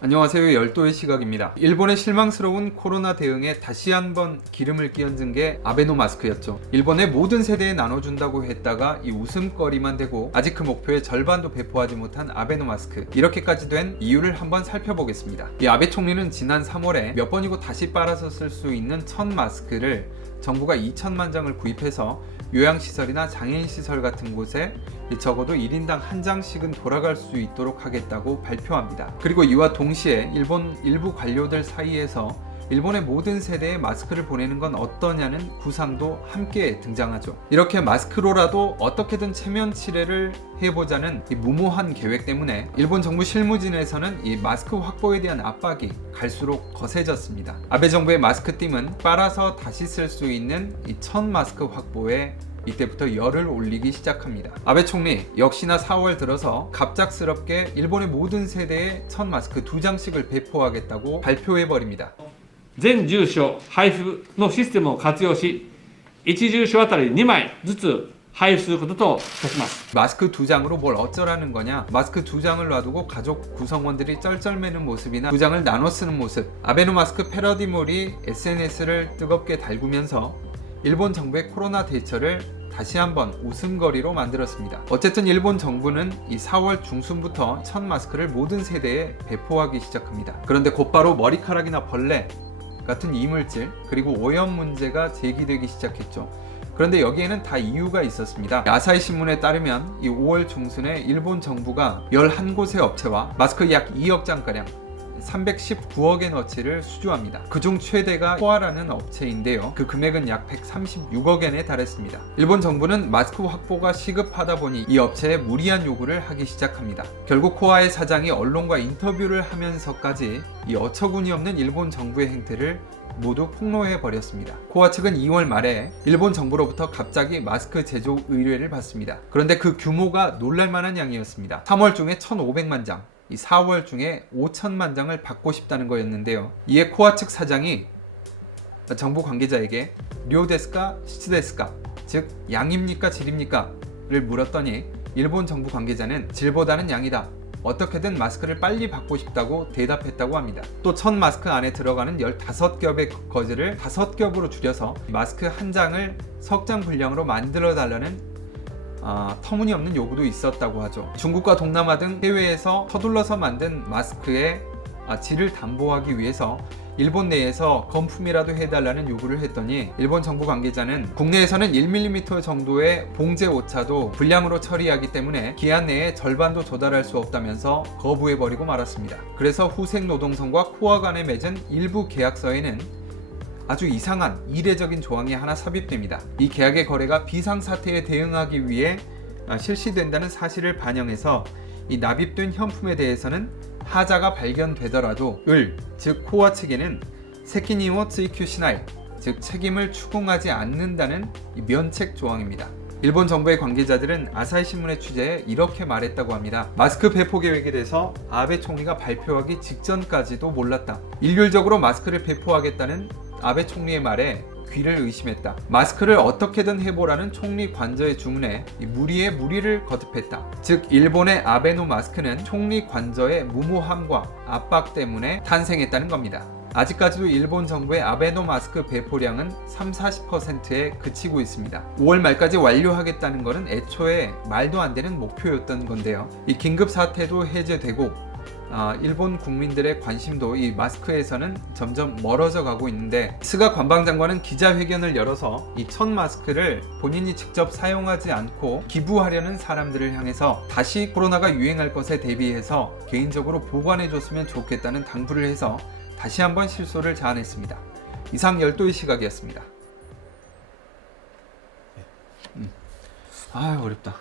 안녕하세요. 열도의 시각입니다. 일본의 실망스러운 코로나 대응에 다시 한번 기름을 끼얹은 게 아베노 마스크였죠. 일본의 모든 세대에 나눠준다고 했다가 이 웃음거리만 되고 아직 그 목표의 절반도 배포하지 못한 아베노 마스크. 이렇게까지 된 이유를 한번 살펴보겠습니다. 이 아베 총리는 지난 3월에 몇 번이고 다시 빨아서 쓸 수 있는 첫 마스크를 정부가 2천만 장을 구입해서 요양시설이나 장애인시설 같은 곳에 적어도 1인당 한 장씩은 돌아갈 수 있도록 하겠다고 발표합니다. 그리고 이와 동시에 일본 일부 관료들 사이에서 일본의 모든 세대에 마스크를 보내는 건 어떠냐는 구상도 함께 등장하죠. 이렇게 마스크로라도 어떻게든 체면 치레를 해보자는 이 무모한 계획 때문에 일본 정부 실무진에서는 이 마스크 확보에 대한 압박이 갈수록 거세졌습니다. 아베 정부의 마스크팀은 빨아서 다시 쓸 수 있는 이 첫 마스크 확보에 이때부터 열을 올리기 시작합니다. 아베 총리 역시나 4월 들어서 갑작스럽게 일본의 모든 세대에 첫 마스크 2장씩을 배포하겠다고 발표해버립니다. 全住所配布のシステムを活用し、1住所あたり2枚ずつ配布することといたします。 마스크 2장으로 뭘 어쩌라는 거냐? 마스크 2장을 놔두고 가족 구성원들이 쩔쩔매는 모습이나 2장을 나눠 쓰는 모습. 아베노 마스크 패러디몰이 SNS를 뜨겁게 달구면서 일본 정부의 코로나 대처를 다시 한번 웃음거리로 만들었습니다. 어쨌든 일본 정부는 이 4월 중순부터 첫 마스크를 모든 세대에 배포하기 시작합니다. 그런데 곧바로 머리카락이나 벌레 같은 이물질 그리고 오염 문제가 제기되기 시작했죠. 그런데 여기에는 다 이유가 있었습니다. 아사히 신문에 따르면 이 5월 중순에 일본 정부가 11곳의 업체와 마스크 약 2억 장가량 319억의 너치를 수주합니다. 그중 최대가 코아라는 업체인데요. 그 금액은 약 136억엔에 달했습니다. 일본 정부는 마스크 확보가 시급하다 보니 이 업체에 무리한 요구를 하기 시작합니다. 결국 코아의 사장이 언론과 인터뷰를 하면서까지 이 어처구니 없는 일본 정부의 행태를 모두 폭로해 버렸습니다. 코아 측은 2월 말에 일본 정부로부터 갑자기 마스크 제조 의뢰를 받습니다. 그런데 그 규모가 놀랄만한 양이었습니다. 3월 중에 1,500만 장, 이 4월 중에 5천만 장을 받고 싶다는 거였는데요. 이에 코아 측 사장이 정부 관계자에게 료데스까 시츠데스까, 즉 양입니까 질입니까 를 물었더니 일본 정부 관계자는 질보다는 양이다, 어떻게든 마스크를 빨리 받고 싶다고 대답했다고 합니다. 또 첫 마스크 안에 들어가는 15겹의 거즈를 5겹으로 줄여서 마스크 한 장을 석장 분량으로 만들어 달라는 터무니없는 요구도 있었다고 하죠. 중국과 동남아 등 해외에서 서둘러서 만든 마스크의 질을 담보하기 위해서 일본 내에서 건품이라도 해달라는 요구를 했더니 일본 정부 관계자는 국내에서는 1mm 정도의 봉제 오차도 분량으로 처리하기 때문에 기한 내에 절반도 조달할 수 없다면서 거부해버리고 말았습니다. 그래서 후생노동성과 코아 간에 맺은 일부 계약서에는 아주 이상한 이례적인 조항이 하나 삽입됩니다. 이 계약의 거래가 비상사태에 대응하기 위해 실시된다는 사실을 반영해서 이 납입된 현품에 대해서는 하자가 발견되더라도 즉 코아 측에는 세키니오 츠이큐 시나이, 즉 책임을 추궁하지 않는다는 면책 조항입니다. 일본 정부의 관계자들은 아사히 신문의 취재에 이렇게 말했다고 합니다. 마스크 배포 계획에 대해서 아베 총리가 발표하기 직전까지도 몰랐다. 일률적으로 마스크를 배포하겠다는 아베 총리의 말에 귀를 의심했다. 마스크를 어떻게든 해보라는 총리 관저의 주문에 무리에 무리를 거듭했다. 즉 일본의 아베노 마스크는 총리 관저의 무모함과 압박 때문에 탄생했다는 겁니다. 아직까지도 일본 정부의 아베노 마스크 배포량은 30-40%에 그치고 있습니다. 5월 말까지 완료하겠다는 것은 애초에 말도 안 되는 목표였던 건데요. 이 긴급 사태도 해제되고 일본 국민들의 관심도 이 마스크에서는 점점 멀어져 가고 있는데 스가 관방장관은 기자회견을 열어서 이 첫 마스크를 본인이 직접 사용하지 않고 기부하려는 사람들을 향해서 다시 코로나가 유행할 것에 대비해서 개인적으로 보관해 줬으면 좋겠다는 당부를 해서 다시 한번 실소를 자아냈습니다. 이상 열도의 시각이었습니다. 어렵다.